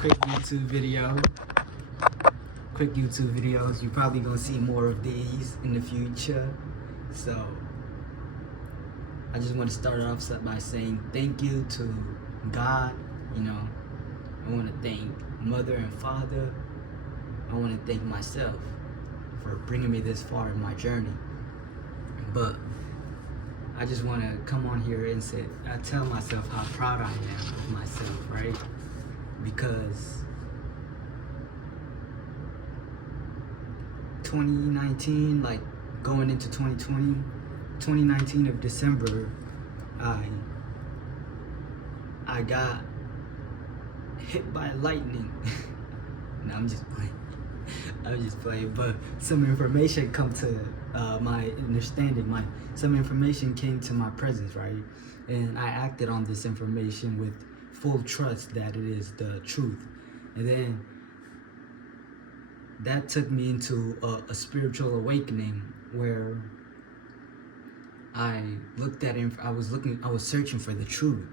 quick YouTube video. Quick YouTube videos. You're probably gonna see more of these in the future. So I just want to start off by saying thank you to God. You know, I want to thank Mother and Father. I want to thank myself for bringing me this far in my journey. But I just want to come on here and say, I tell myself how proud I am of myself, right? Because 2019, like going into 2020, 2019 of December, I got hit by lightning. No, I'm just playing. I'm just playing. But some information come to my understanding. Some information came to my presence, right? And I acted on this information with full trust that it is the truth. And then that took me into a spiritual awakening where I looked at it. I was searching for the truth,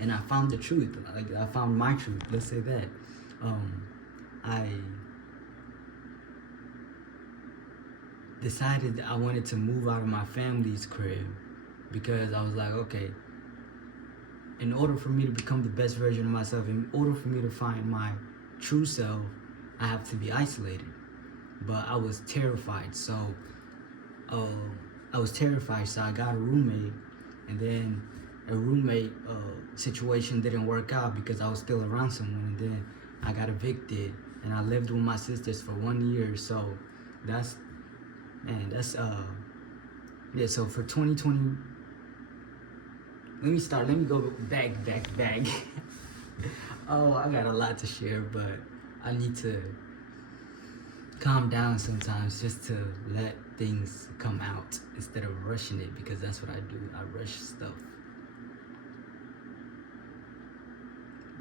and I found the truth. Like I found my truth. Let's say that. I decided that I wanted to move out of my family's crib because I was like, okay, in order for me to become the best version of myself, in order for me to find my true self, I have to be isolated. But I was terrified, so I got a roommate, and then a roommate situation didn't work out because I was still around someone, and then I got evicted, and I lived with my sisters for 1 year. So that's yeah. So for 2020, let me go back. Oh, I got a lot to share, but I need to calm down sometimes just to let things come out instead of rushing it, because that's what I do. I rush stuff.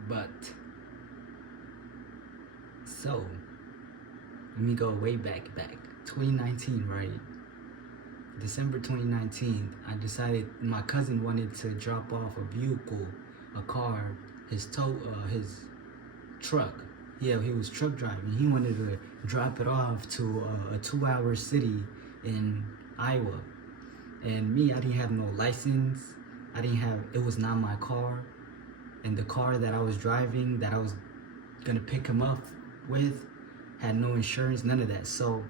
But so let me go way back 2019, right? December 2019, I decided my cousin wanted to drop off a vehicle, a car, his truck. Yeah, he was truck driving. He wanted to drop it off to a 2-hour city in Iowa. And me, I didn't have no license. It was not my car. And the car that I was driving, that I was gonna pick him up with, had no insurance, none of that. So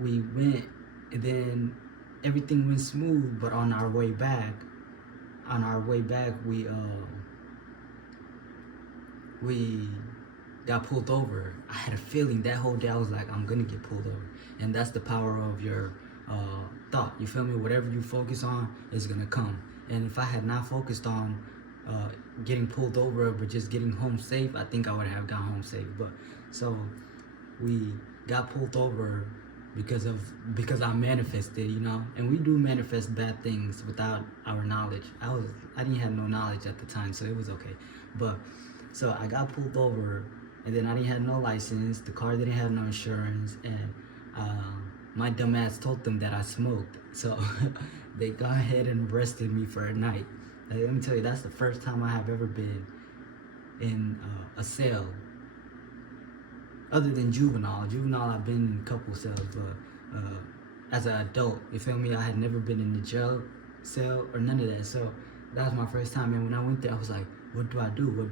we went, and then everything went smooth. But on our way back, we got pulled over. I had a feeling that whole day. I was like, I'm gonna get pulled over. And that's the power of your thought. You feel me? Whatever you focus on is gonna come. And if I had not focused on getting pulled over, but just getting home safe, I think I would have got home safe. But so we got pulled over because I manifested, you know. And we do manifest bad things without our knowledge. I didn't have no knowledge at the time, so it was okay. But so I got pulled over, and then I didn't have no license. The car didn't have no insurance, and my dumb ass told them that I smoked. So they got ahead and arrested me for a night. Let me tell you, that's the first time I have ever been in a cell. Other than juvenile, I've been in a couple cells, but as an adult, you feel me? I had never been in the jail cell or none of that. So that was my first time. And when I went there, I was like, what do I do?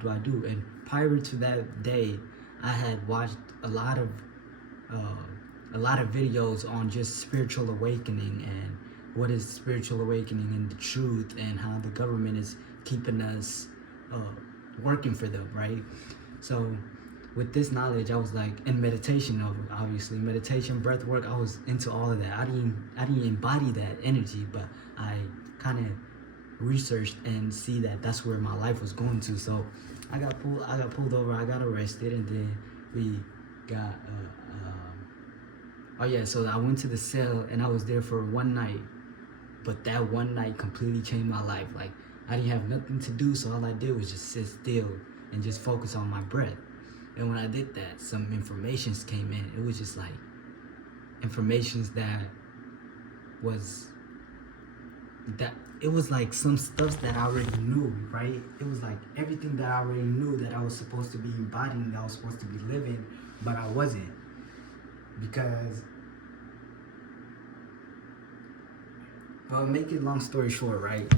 And prior to that day, I had watched a lot of videos on just spiritual awakening and what is spiritual awakening and the truth, and how the government is keeping us working for them, right? So with this knowledge, I was like, in meditation, obviously meditation, breath work, I was into all of that. I didn't embody that energy, but I kind of researched and see that that's where my life was going to. So I got pulled over, I got arrested, and then we got so I went to the cell, and I was there for 1 night. But that 1 night completely changed my life. Like, I didn't have nothing to do, so all I did was just sit still and just focus on my breath. And when I did that, some informations came in. It was just like informations that was that it was like some stuff that I already knew, right? It was like everything that I already knew that I was supposed to be embodying, that I was supposed to be living, but I wasn't. Because, well, make it long story short, right?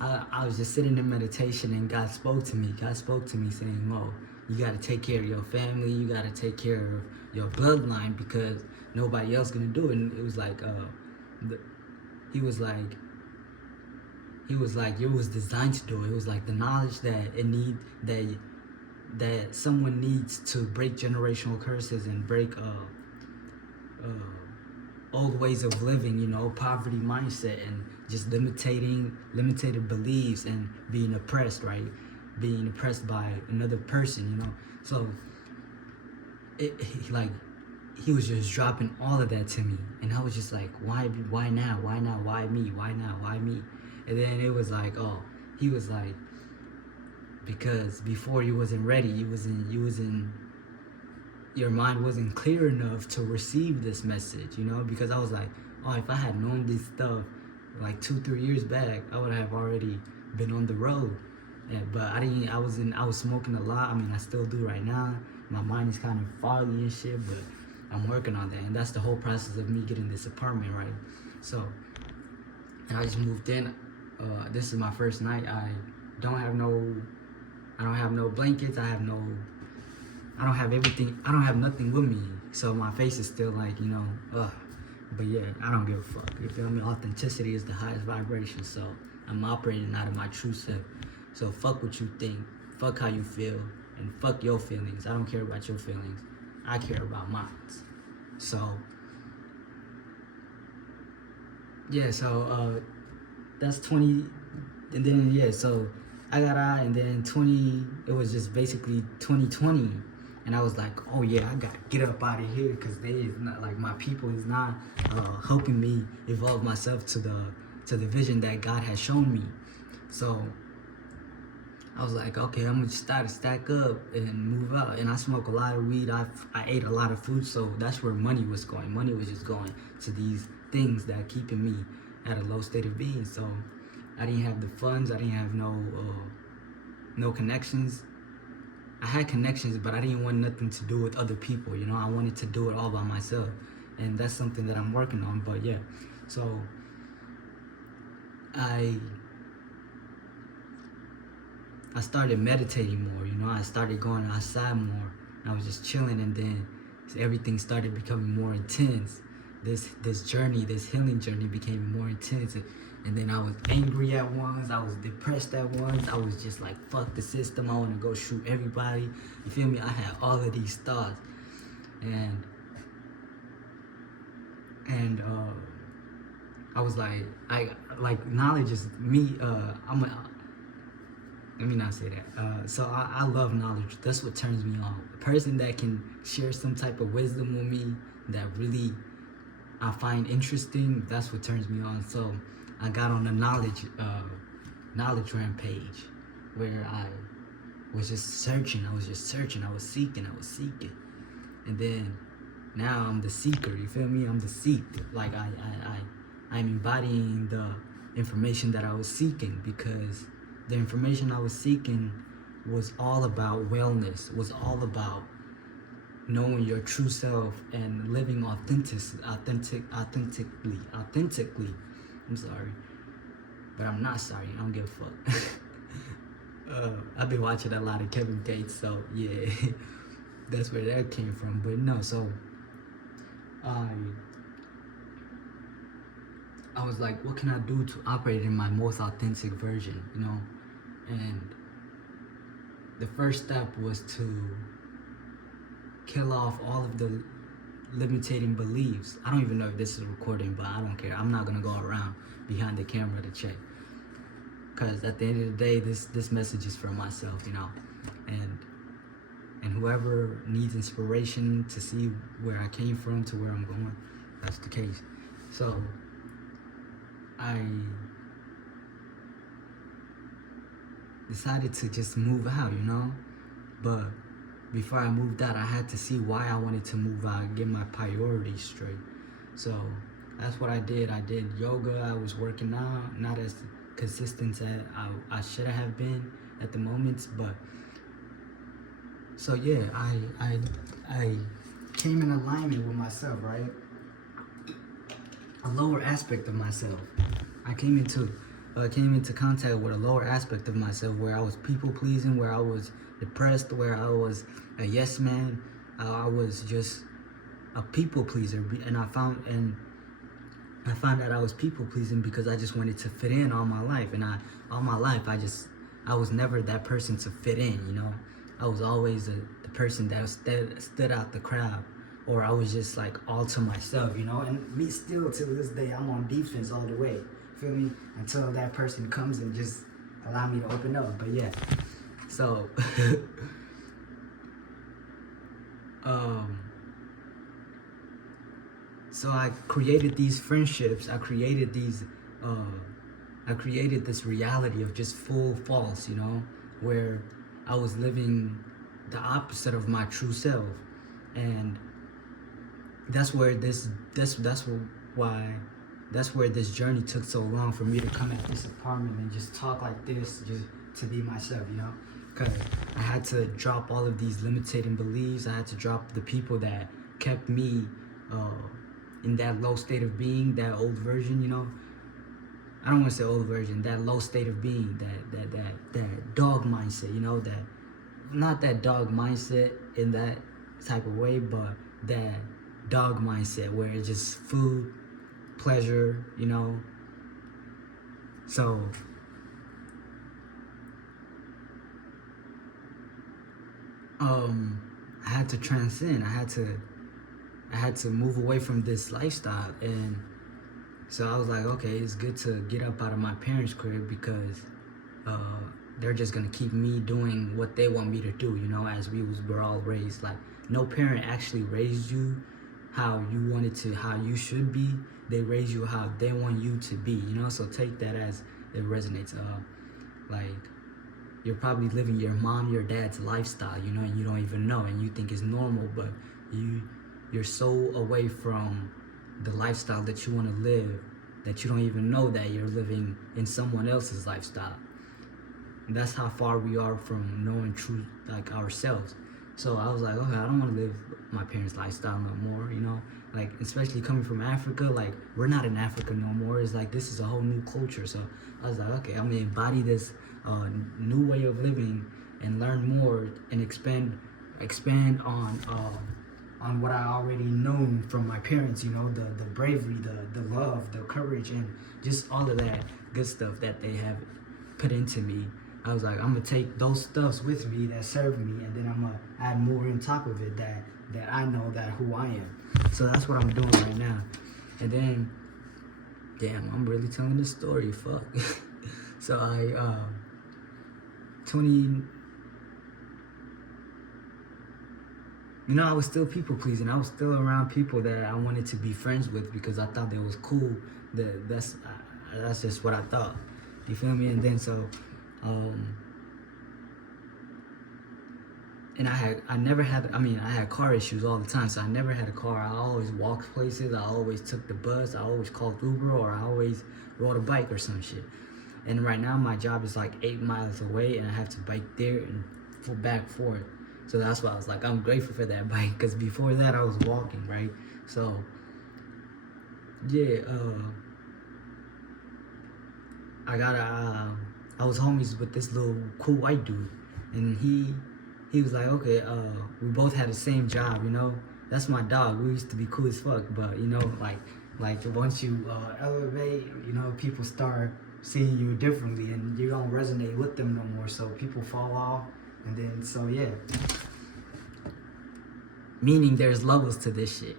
I was just sitting in meditation and God spoke to me. God spoke to me saying, "Oh, you got to take care of your family. You got to take care of your bloodline because nobody else gonna do it." And it was like, the, he was like, it was designed to do it. It was like the knowledge that it need that someone needs to break generational curses and break old ways of living, you know, poverty mindset and just limited beliefs and being oppressed, right? Being oppressed by another person, you know. So like he was just dropping all of that to me, and I was just like, why now? Why now? Why me? Why now? Why me? And then it was like, oh, he was like, because before you wasn't ready, you wasn't your mind wasn't clear enough to receive this message, you know, because I was like, oh, if I had known this stuff like 2-3 years back, I would have already been on the road. But I was smoking a lot. I mean, I still do right now. My mind is kind of foggy and shit, but I'm working on that. And that's the whole process of me getting this apartment, right? So, and I just moved in. This is my first night. I don't have no blankets. I don't have everything. I don't have nothing with me. So my face is still like, you know, ugh. But yeah, I don't give a fuck. You feel me? Authenticity is the highest vibration. So I'm operating out of my true self. So fuck what you think. Fuck how you feel. And fuck your feelings. I don't care about your feelings. I care about mine. So yeah, so that's 20. And then yeah, so I got out, and then 20, it was just basically 2020. And I was like, oh yeah, I gotta get up out of here because they is not like my people is not helping me evolve myself to the vision that God has shown me. So I was like, okay, I'm gonna start to stack up and move out. And I smoke a lot of weed. I ate a lot of food, so that's where money was going. Money was just going to these things that are keeping me at a low state of being. So I didn't have the funds. I didn't have no connections. I had connections, but I didn't want nothing to do with other people. You know, I wanted to do it all by myself, and that's something that I'm working on. But yeah, so I started meditating more. You know, I started going outside more. And I was just chilling, and then everything started becoming more intense. This journey, this healing journey, became more intense. And then I was angry at once. I was depressed at once. I was just like, fuck the system. I want to go shoot everybody. You feel me? I had all of these thoughts, and I was like, knowledge is me. Let me not say that. So I love knowledge. That's what turns me on. A person that can share some type of wisdom with me that really I find interesting, that's what turns me on. So I got on a knowledge rampage where I was just searching. I was seeking. And then now I'm the seeker, you feel me? I'm the seeked. Like I'm embodying the information that I was seeking, because the information I was seeking was all about wellness, was all about knowing your true self and living authentically. I'm sorry, but I'm not sorry. I don't give a fuck. I've been watching a lot of Kevin Gates, so yeah, that's where that came from. But no, so I was like, what can I do to operate in my most authentic version, you know? And the first step was to kill off all of the limiting beliefs. I don't even know if this is recording, but I don't care. I'm not gonna go around behind the camera to check, because at the end of the day, this message is for myself, you know. And whoever needs inspiration to see where I came from to where I'm going, that's the case. So I decided to just move out, you know. But before I moved out, I had to see why I wanted to move out and get my priorities straight. So That's what I did. I did yoga. I was working out, not as consistent as I should have been at the moments, but so yeah, I came in alignment with myself, right? A lower aspect of myself. I came into contact with a lower aspect of myself where I was people pleasing, where I was depressed, where I was a yes man. I was just a people pleaser, and I found that I was people pleasing because I just wanted to fit in all my life, and all my life I was never that person to fit in, you know. I was always the person that stood out the crowd, or I was just like all to myself, you know. And me still to this day, I'm on defense all the way. Feel me? Until that person comes and just allow me to open up. But yeah, so um. So I created these friendships. Uh, I created this reality of just full false, you know, where I was living the opposite of my true self, and that's where why that's where this journey took so long for me to come at this apartment and just talk like this, just to be myself, you know, because I had to drop all of these limiting beliefs. I had to drop the people that kept me in that low state of being, that old version, you know. I don't want to say old version, that low state of being, that dog mindset, you know, that not that dog mindset in that type of way, but that dog mindset where it's just food, pleasure, you know. So I had to transcend. I had to move away from this lifestyle, and so I was like, okay, it's good to get up out of my parents' crib because uh, they're just gonna keep me doing what they want me to do, you know, as we're all raised. Like no parent actually raised you how you wanted to, how you should be. They raise you how they want you to be, you know. So take that as it resonates. Like you're probably living your mom, your dad's lifestyle, you know, and you don't even know, and you think it's normal, but you're so away from the lifestyle that you want to live that you don't even know that you're living in someone else's lifestyle. And that's how far we are from knowing true, like, ourselves. So I was like, okay, I don't want to live my parents' lifestyle no more, you know. Like, especially coming from Africa, like, we're not in Africa no more. It's like this is a whole new culture. So I was like, okay, I'm gonna embody this new way of living and learn more and expand on what I already known from my parents, you know, the bravery, the love, the courage, and just all of that good stuff that they have put into me. I was like, I'm gonna take those stuffs with me that serve me, and then I'm gonna add more on top of it that I know that who I am. So that's what I'm doing right now. And then, damn, I'm really telling this story. Fuck. So 20, you know, I was still people pleasing. I was still around people that I wanted to be friends with because I thought they was cool. That's just what I thought. You feel me? And then so. And I had car issues all the time, so I never had a car. I always walked places, I always took the bus, I always called Uber, or I always rode a bike or some shit. And right now my job is like 8 miles away, and I have to bike there and back forth. So that's why I was like, I'm grateful for that bike, because before that I was walking, right? So yeah, I was homies with this little cool white dude, and he was like, okay, we both had the same job, you know. That's my dog. We used to be cool as fuck, but you know, like once you elevate, you know, people start seeing you differently, and you don't resonate with them no more. So people fall off, and then so yeah. Meaning there's levels to this shit,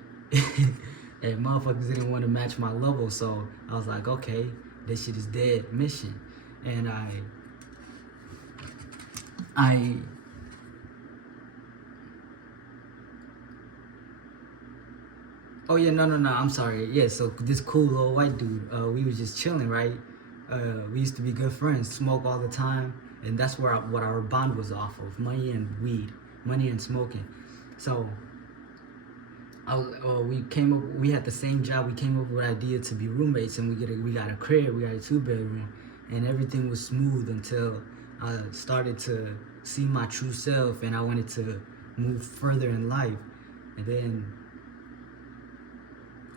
and motherfuckers didn't want to match my level, so I was like, okay, this shit is dead mission. And oh yeah, no, I'm sorry. Yeah, so this cool little white dude, we was just chilling, right? We used to be good friends, smoke all the time, and that's where what our bond was off of: money and weed, money and smoking. So we had the same job. We came up with an idea to be roommates, and we got a crib. We got a 2 bedroom, and everything was smooth until I started to see my true self, and I wanted to move further in life, and then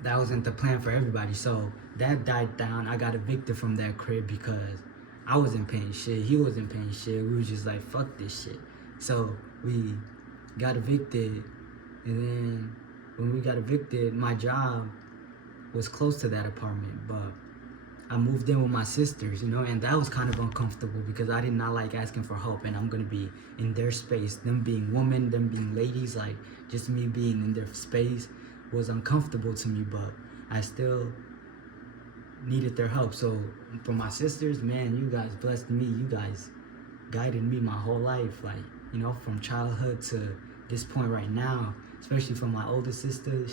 that wasn't the plan for everybody. So that died down. I got evicted from that crib because I wasn't paying shit. He wasn't paying shit. We were just like, fuck this shit. So we got evicted, and then when we got evicted, my job was close to that apartment, but I moved in with my sisters, and that was kind of uncomfortable because I did not like asking for help, and I'm gonna be in their space. Them being women, them being ladies, like just me being in their space was uncomfortable to me, but I still needed their help. So for my sisters, man, you guys blessed me. You guys guided me my whole life, like, from childhood to this point right now, especially for my older sister.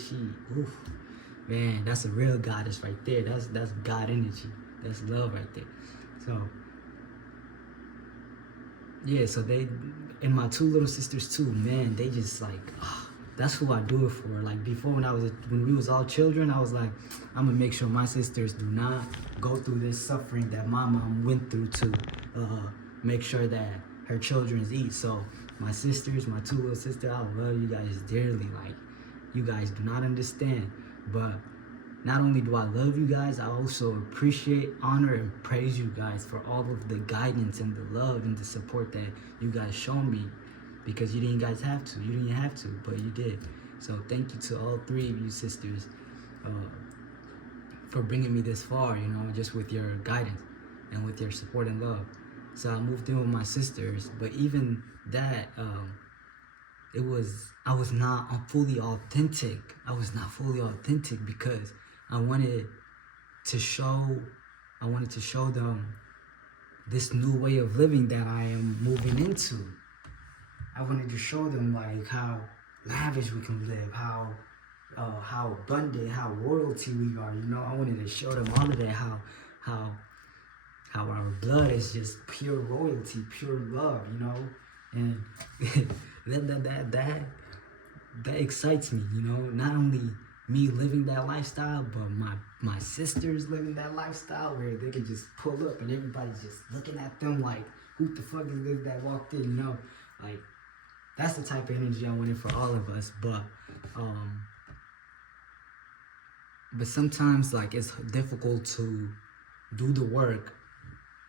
Oof, man, that's a real goddess right there. That's God energy. That's love right there. So yeah, so they, and my 2 little sisters too, man, they just like, that's who I do it for. Like before, when we was all children, I was like, I'm gonna make sure my sisters do not go through this suffering that my mom went through to make sure that her children eat. So my sisters, my 2 little sisters, I love you guys dearly. Like, you guys do not understand, but not only do I love you guys, I also appreciate, honor, and praise you guys for all of the guidance and the love and the support that you guys show me, because you didn't guys have to. You didn't have to, but you did. So thank you to all 3 of you sisters for bringing me this far, just with your guidance and with your support and love. So I moved in with my sisters, but even that, I was not fully authentic. I was not fully authentic because I wanted to show them this new way of living that I am moving into. I wanted to show them like how lavish we can live, how abundant, how royalty we are. I wanted to show them all of that, how our blood is just pure royalty, pure love, and that excites me, not only me living that lifestyle, but my sisters living that lifestyle where they can just pull up and everybody's just looking at them like, who the fuck is this that walked in, like, that's the type of energy I wanted for all of us. But sometimes, like, it's difficult to do the work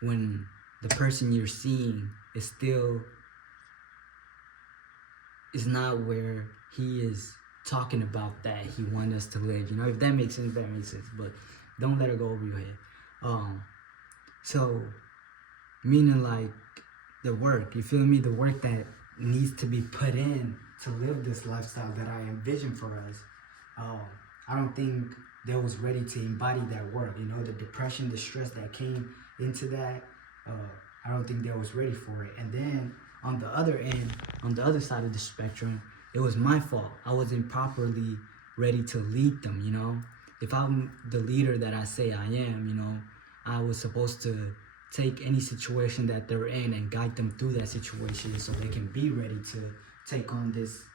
when the person you're seeing is not where he is talking about that he wants us to live. If that makes sense, that makes sense. But don't let it go over your head. So meaning like the work, you feel me? The work that needs to be put in to live this lifestyle that I envision for us. I don't think they was ready to embody that work. The depression, the stress that came into that. I don't think they was ready for it. And then on the other end, on the other side of the spectrum, it was my fault. I wasn't properly ready to lead them. If I'm the leader that I say I am, I was supposed to take any situation that they're in and guide them through that situation so they can be ready to take on this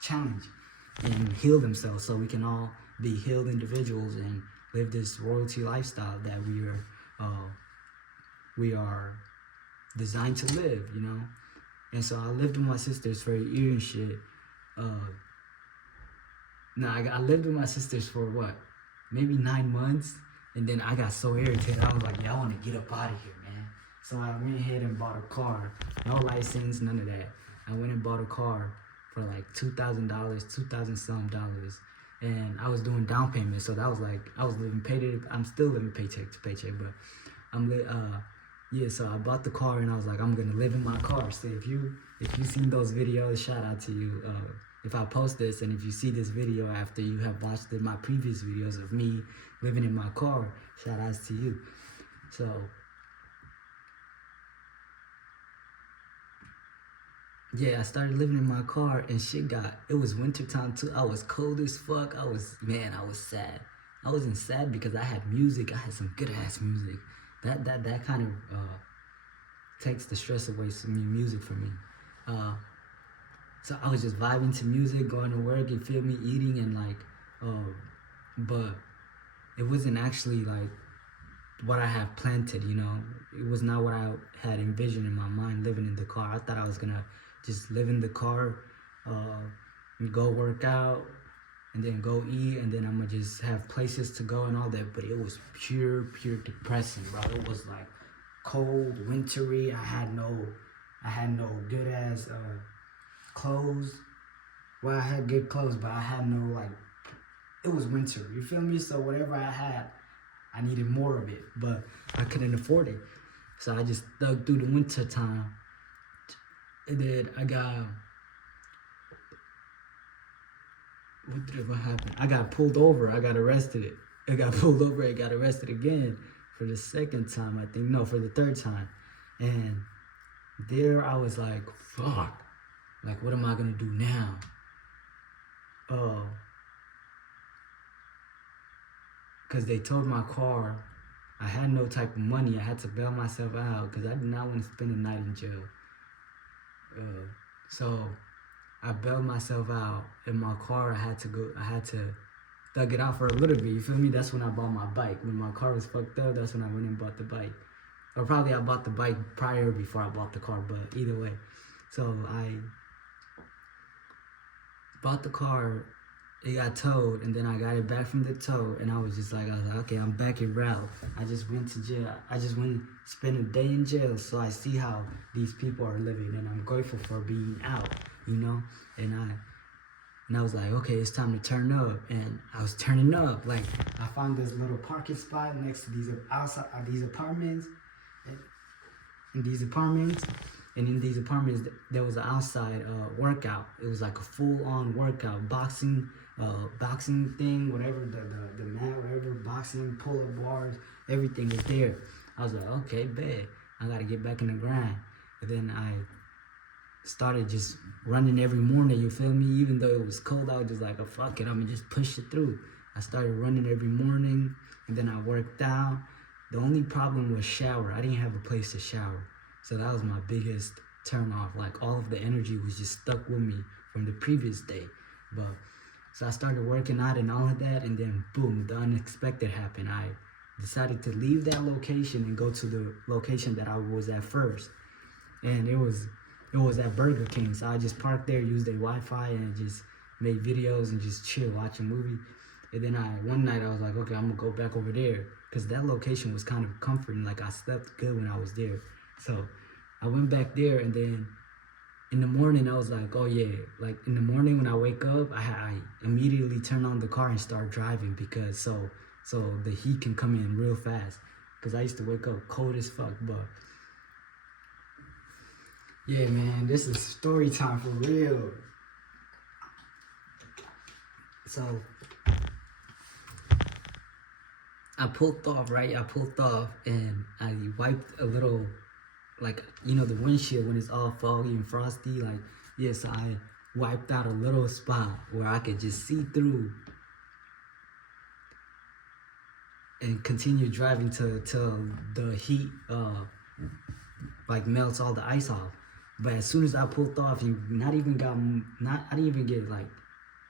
challenge and heal themselves, so we can all be healed individuals and live this royalty lifestyle that we are designed to live, And so I lived with my sisters for a year and shit. I lived with my sisters for what? Maybe 9 months. And then I got so irritated. I was like, yeah, I want to get up out of here, man. So I went ahead and bought a car. No license, none of that. I went and bought a car for like $2,000, $2,000-some. And I was doing down payment. So that was like, I was living I'm still living paycheck to paycheck, but so I bought the car and I was like, I'm gonna live in my car. So if you seen those videos, shout out to you. If I post this and if you see this video after you have watched my previous videos of me living in my car, shout outs to you. So yeah, I started living in my car and it was wintertime too. I was cold as fuck. I was sad. I wasn't sad because I had music. I had some good ass music. That kind of takes the stress away from music for me. So I was just vibing to music, going to work, you feel me, eating and like, but it wasn't actually like what I have planted, you know. It was not what I had envisioned in my mind living in the car. I thought I was gonna just live in the car, and go work out, and then go eat, and then I'm gonna just have places to go and all that. But it was pure depressing, bro. It was like cold, wintry. I had no good ass clothes. Well, I had good clothes, but I had no like. It was winter. You feel me? So whatever I had, I needed more of it, but I couldn't afford it. So I just dug through the winter time. And then what happened? I got pulled over. I got arrested. I got pulled over and got arrested again for the second time, I think. No, for the third time. And there I was like, fuck. Like, what am I gonna do now? Because they towed my car. I had no type of money. I had to bail myself out because I did not want to spend the night in jail. So I bailed myself out in my car. I had to thug it out for a little bit. You feel me? That's when I bought my bike. When my car was fucked up, that's when I went and bought the bike. Or probably I bought the bike prior before I bought the car, but either way. So I bought the car, it got towed, and then I got it back from the tow, and I was like, okay, I'm back in route. I just went to jail. I just went spend a day in jail, so I see how these people are living, and I'm grateful for being out, you know. And I was like, okay, it's time to turn up, and I was turning up. Like, I found this little parking spot next to these apartments, and in these apartments there was an outside workout. It was like a full-on workout, boxing thing, whatever, the mat, whatever, boxing, pull-up bars, everything was there. I was like, okay, bet, I gotta get back in the grind. And then I started just running every morning, you feel me? Even though it was cold, I was just like, oh, fuck it, I'm gonna just push it through. I started running every morning, and then I worked out. The only problem was shower. I didn't have a place to shower. So that was my biggest turn off. Like, all of the energy was just stuck with me from the previous day. But so I started working out and all of that, and then boom, the unexpected happened. I decided to leave that location and go to the location that I was at first. And it was at Burger King. So I just parked there, used their Wi-Fi, and just made videos and just chill, watch a movie. And then one night I was like, okay, I'm gonna go back over there, because that location was kind of comforting. Like, I slept good when I was there. So I went back there, and then in the morning I was like, oh yeah, like in the morning when I wake up, I immediately turn on the car and start driving, because so the heat can come in real fast, because I used to wake up cold as fuck. But yeah, man, this is story time for real. So I pulled off, right? I pulled off, and I wiped a little, like, you know, the windshield when it's all foggy and frosty, like, yes, I wiped out a little spot where I could just see through and continue driving till the heat like melts all the ice off. But as soon as I pulled off, and I didn't even get like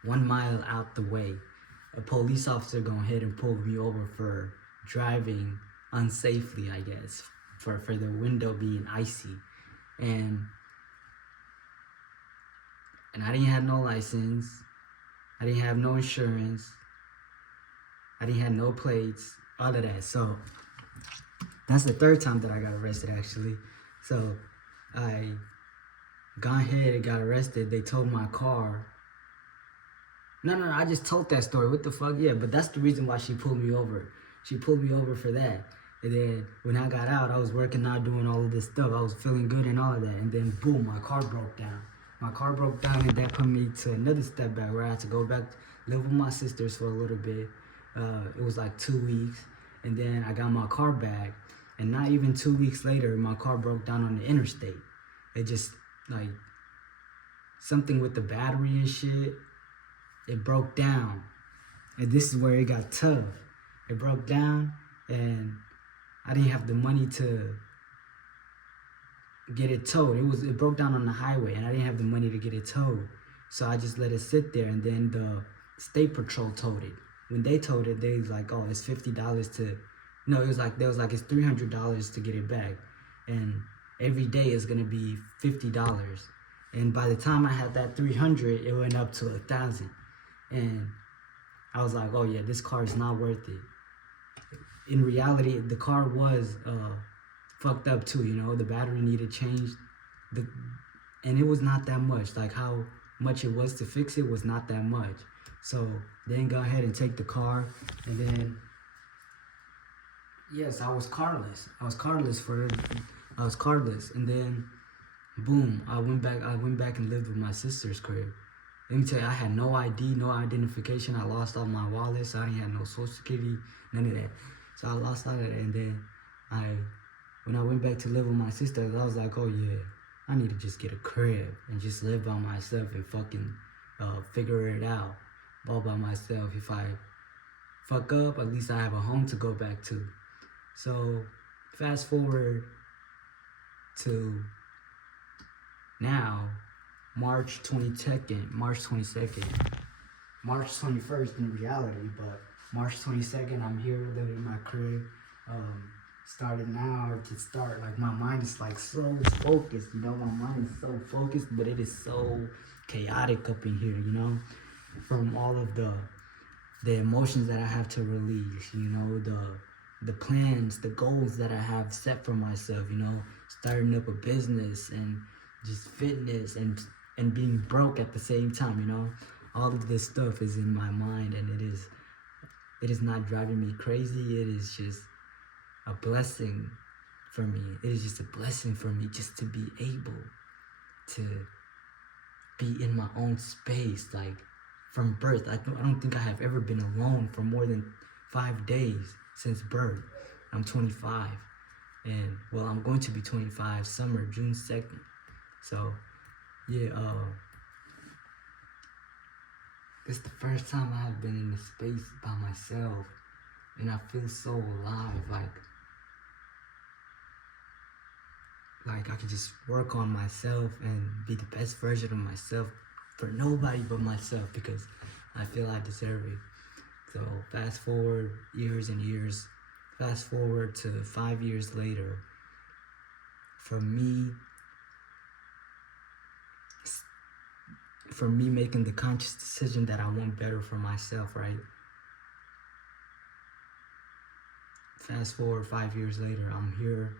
1 mile out the way, a police officer go ahead and pulled me over for driving unsafely, I guess, for the window being icy. And I didn't have no license, I didn't have no insurance, I didn't have no plates, all of that. So that's the third time that I got arrested, actually. So I got ahead and got arrested. They towed my car. No, I just told that story. What the fuck? Yeah, but that's the reason why she pulled me over. She pulled me over for that. And then when I got out, I was working out, doing all of this stuff. I was feeling good and all of that. And then boom, my car broke down. My car broke down, and that put me to another step back, where I had to go back, live with my sisters for a little bit. It was like 2 weeks. And then I got my car back. And not even 2 weeks later, my car broke down on the interstate. It just, like, something with the battery and shit, it broke down. And this is where it got tough. It broke down, and I didn't have the money to get it towed. It broke down on the highway, and I didn't have the money to get it towed. So I just let it sit there, and then the state patrol towed it. When they towed it, they was like, "Oh, it's $50 to." No, it was like it's $300 to get it back, and every day is gonna be $50. And by the time I had that 300, it went up to 1,000, and I was like, "Oh yeah, this car is not worth it." In reality, the car was fucked up too. You know, the battery needed changed. The and it was not that much. Like how much it was to fix it was not that much. So then go ahead and take the car, and then yes, I was carless. I was carless, and then boom, I went back. I went back and lived with my sister's crib. Let me tell you, I had no ID, no identification. I lost all my wallets. So I didn't have no social security, none of that. So I lost all of that, and then when I went back to live with my sister, I was like, oh yeah, I need to just get a crib and just live by myself and fucking figure it out all by myself. If I fuck up, at least I have a home to go back to. So fast forward to now, March 22nd, March 21st in reality, but March 22nd, I'm here living in my crib. Started now to start, like my mind is like so focused, you know, my mind is so focused, but it is so chaotic up in here, you know, from all of the emotions that I have to release, you know, the plans, the goals that I have set for myself, you know, starting up a business and just fitness and being broke at the same time, you know. All of this stuff is in my mind, and it is not driving me crazy. It is just a blessing for me. It is just a blessing for me just to be able to be in my own space, like from birth. I don't think I have ever been alone for more than 5 days since birth. I'm 25, and well, I'm going to be 25 summer, June 2nd. So yeah, this is the first time I have been in a space by myself, and I feel so alive, like I can just work on myself and be the best version of myself for nobody but myself, because I feel I deserve it. So fast forward years and years, fast forward to 5 years later, for me making the conscious decision that I want better for myself, right? Fast forward 5 years later, I'm here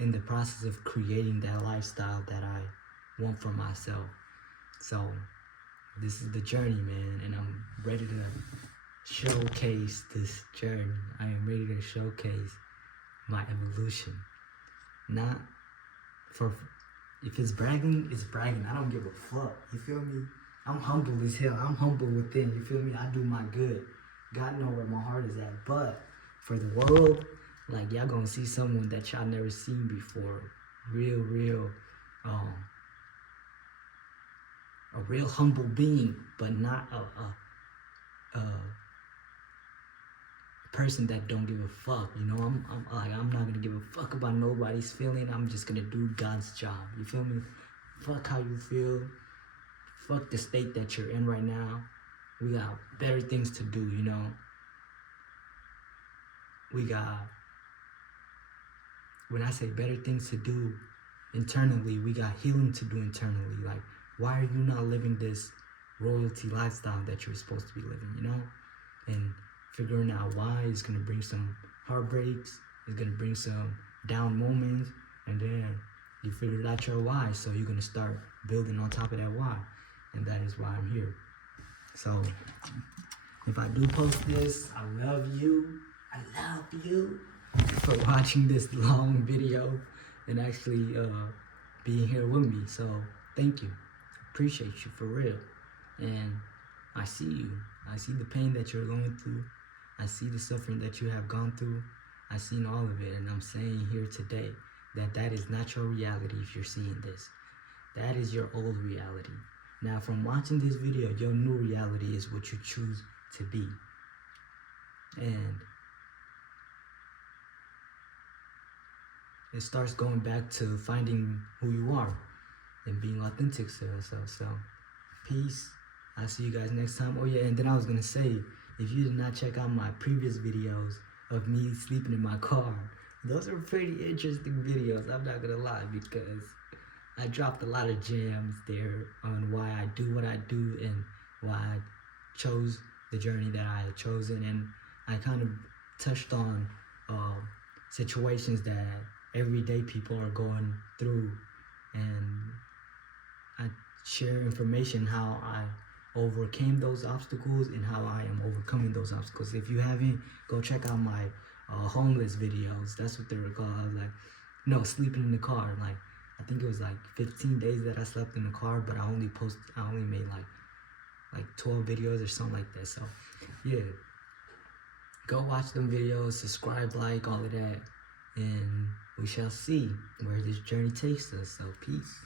in the process of creating that lifestyle that I want for myself. So this is the journey, man, and I'm ready to showcase this journey. I am ready to showcase my evolution. Not for, if it's bragging, it's bragging. I don't give a fuck. You feel me? I'm humble as hell. I'm humble within. You feel me? I do my good. God know where my heart is at. But for the world, like, y'all gonna see someone that y'all never seen before. Real, a real humble being, but not a person that don't give a fuck. You know, I'm not gonna give a fuck about nobody's feeling. I'm just gonna do God's job. You feel me? Fuck how you feel. Fuck the state that you're in right now. We got better things to do, you know. We got, when I say better things to do internally, we got healing to do internally. Like, why are you not living this royalty lifestyle that you're supposed to be living, you know? And figuring out why is gonna bring some heartbreaks, it's gonna bring some down moments, and then you figured out your why, so you're gonna start building on top of that why. And that is why I'm here. So if I do post this, I love you. I love you for watching this long video and actually being here with me. So thank you. Appreciate you for real. And I see you. I see the pain that you're going through. I see the suffering that you have gone through. I've seen all of it, and I'm saying here today that that is not your reality if you're seeing this. That is your old reality. Now, from watching this video, your new reality is what you choose to be. And it starts going back to finding who you are and being authentic to yourself. So, peace. I'll see you guys next time. Oh yeah, and then I was gonna say, if you did not check out my previous videos of me sleeping in my car, those are pretty interesting videos. I'm not gonna lie, because I dropped a lot of gems there on why I do what I do and why I chose the journey that I had chosen, and I kind of touched on situations that everyday people are going through, and I share information how I overcame those obstacles and how I am overcoming those obstacles. If you haven't, go check out my homeless videos. That's what they were called. I was like, no, sleeping in the car. Like, I think it was like 15 days that I slept in the car, but I only made like 12 videos or something like that. So yeah, go watch them videos, subscribe, like, all of that, and we shall see where this journey takes us. So peace.